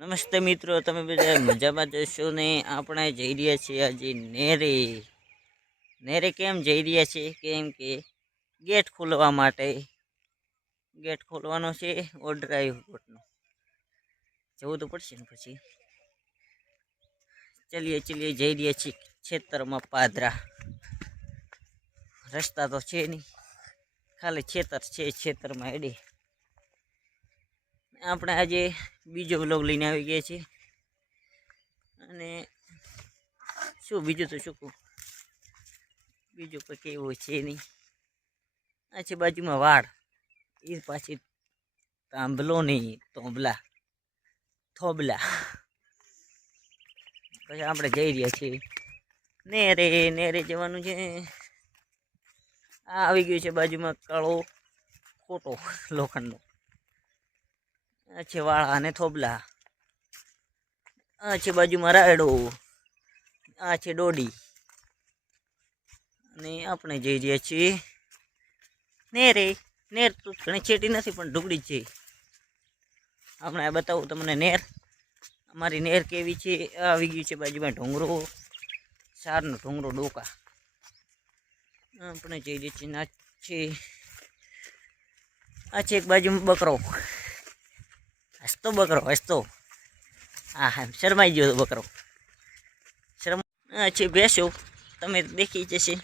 નમસ્તે મિત્રો, તમે બધા મજામાં જશો ને? આપણે જઈ રહ્યા છીએ આજે નેરે. નેરે કેમ જઈ રહ્યા છીએ? કેમ કે ગેટ ખોલવા માટે. ગેટ ખોલવાનો છે ઓર્ડર આવ્યો કોર્ટનો. જવું તો પડશે ને પછી. ચલીએ જઈ રહ્યા છીએ ખેતરમાં પાદરા. રસ્તા તો છે નહીં, ખાલી ખેતર છે. ખેતરમાં એડી આપણે આજે બીજો વ્લોગ લઈને આવી ગયા છીએ. અને શું બીજું તો શું કહું, બીજું કોઈ કેવું છે નહીં. આ છે બાજુમાં વાડ, એ પાછી તાંભલો નહીં, થોબલા. પછી આપણે જઈ રહ્યા છીએ નેરે જવાનું છે. આ આવી ગયું છે બાજુમાં કાળો ખોટો લોખંડનો. આ છે વાળા અને થોબલા. આ છે બાજુમાં રાયડો. આ છે ડોડી. અને આપણે જઈ રહ્યા છીએ નેર તો ઘણી છેટી નથી પણ ઢુકડી છે. આપણે આ બતાવું તમને નેર. અમારી નેર કેવી છે. આવી ગયું છે બાજુમાં ઢોંગરો, સારનો ઢોંગરો ડોકા. આપણે જઈ રહ્યા છીએ ના છે. આ છે એક બાજુમાં બકરો. હસતો. હા, શરમાઈ ગયો બકરો. આ છે ભેંસો. તમે દેખી જશે,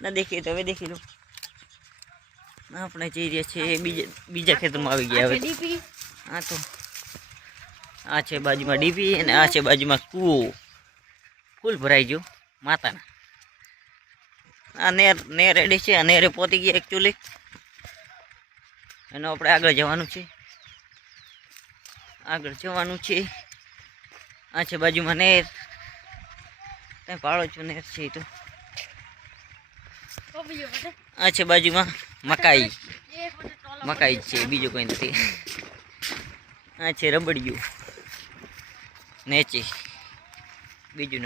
ના દેખી તો હવે દેખી લો. આપણે જઈ રહ્યા છીએ બીજા ખેતરમાં આવી ગયા હવે. આ છે બાજુમાં ડીપી અને આ છે બાજુમાં કૂવો. ફૂલ ભરાઈ ગયો માતાના. આ નેર રેડી છે. આ નેરે પહોંચી ગયા એકચ્યુઅલી. એનો આપણે આગળ જવાનું છે. આ છે બાજુમાં નેર. ત્યાં પાડો છો નેર છે તો. આ છે બાજુમાં મકાઈ છે, બીજું કોઈ નથી. આ છે રબડિયું નેચે, બીજું ન.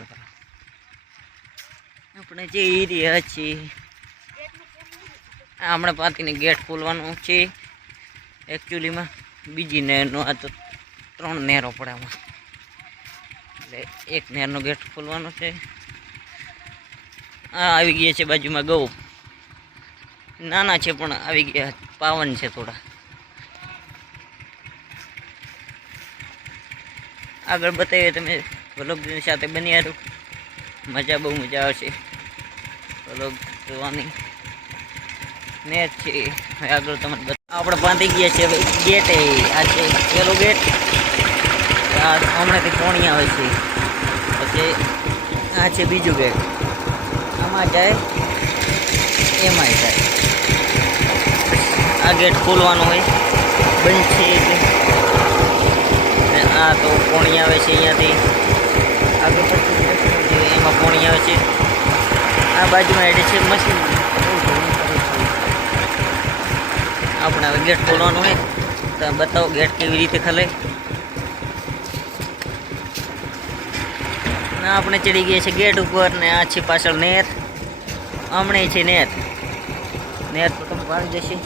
આપણે જઈ રહ્યા છીએ. હમણાં પાતીને ગેટ ખોલવાનું છે એકચ્યુઅલીમાં. બીજી નહેરનો આ તો 3 નહેરો પડે આમાં, એટલે એક નહેરનો ગેટ ખોલવાનો છે. આ આવી ગયા છે બાજુમાં ગૌ. નાના છે પણ આવી ગયા, પાવન છે થોડા. આગળ બતાવીએ તમે વ્લોગ સાથે બન્યા રહો. બહુ મજા આવશે વ્લોગ જોવાની. નેટ છે આગળ તમને આપણે બાંધી ગયા છે હવે ગેટે. આ છે પેલો ગેટ. હમણાંથી પોણી આવે છે. પછી આ છે બીજું ગેટ. આમાં જાય એમાંય જાય. આ ગેટ ખોલવાનું હોય, બંધ છે એટલે. આ તો પોણી આવે છે અહીંયાથી આગળ પછી એમાં પોણી આવે છે. આ બાજુમાં એડે છે મશીન. આપણે હવે ગેટ ખોલવાનું હોય તો બતાવો ગેટ કેવી રીતે ખલે. આપણે ચડી ગયા છે ગેટ ઉપર ને આ છે પાછળ નેર. હમણાં છે નેર તો તમે પાડી જશે.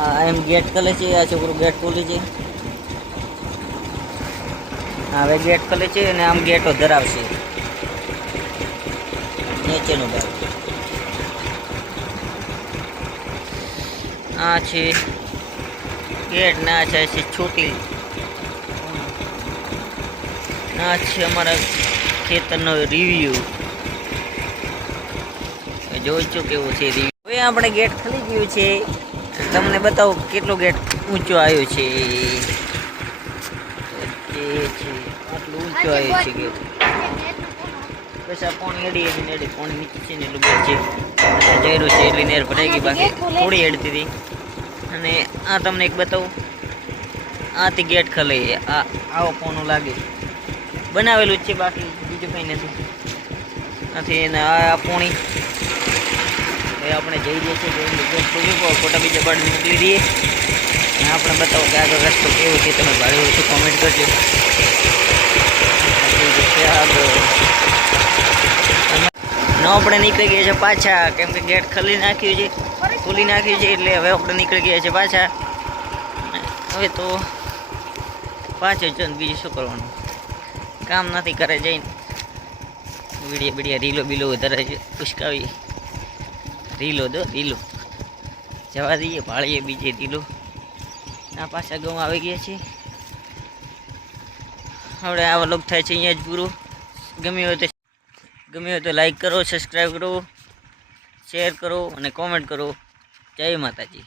આ એમ ગેટ ખલે છે. આ છોકરું ગેટ ખોલે છે. હવે ગેટ ખલે છે અને આમ ગેટો ધરાવશે નીચેનો ભાગ. આ છે ગેટ ને આ છે છોટી. આ છે અમારા ખેતરનો રિવ્યુ. જોઈ છો કેવો છે રિવ્યુ. હવે આપણે ગેટ ખુલી ગયું છે. તમને બતાવો કેટલો ગેટ ઊંચો આવ્યો છે. આટલું ઊંચો આવ્યો છે ગેટ. બસ આ પાણી એડી પાણી નીચે છે ને એટલું ગેટ છે. જયરું છે એટલી નેર ભરાઈ ગઈ, બાકી થોડી એડતી હતી. અને આ તમને એક બતાવું, આથી ગેટ ખલે. આવો કોનું લાગે બનાવેલું જ છે, બાકી બીજું કંઈ નથી. આ પોણી એ આપણે જઈ જઈએ છીએ. ગેટ ખોલ્યું, ફોટા બીજા બાદ મોકલી દઈએ. અને આપણે બતાવો કે આગળ રસ્તો કેવો છે. તમે ભાડે હોય તો કોમેન્ટ કરજો. આપણે નીકળી ગયા છે પાછા, કેમ કે ગેટ ખોલી નાખ્યું છે એટલે હવે આપણે નીકળી ગયા છે પાછા. હવે તો પાછળ જો ને બીજું શું કરવાનું, કામ નથી કરે જઈને વિડીયો બીડિયા રીલો બીલો વધારે ઉશ્કાવી, રીલો દો રીલો જવા દઈએ, ભાળીએ બીજે રીલો. આ પાછા ગામ આવી ગયા છીએ. હવે આ વ્લોગ થાય છે અહીંયા જ પૂરું. ગમ્યું હોય તો લાઈક કરો, સબસ્ક્રાઈબ કરો, શેર કરો અને કોમેન્ટ કરો. જય માતાજી.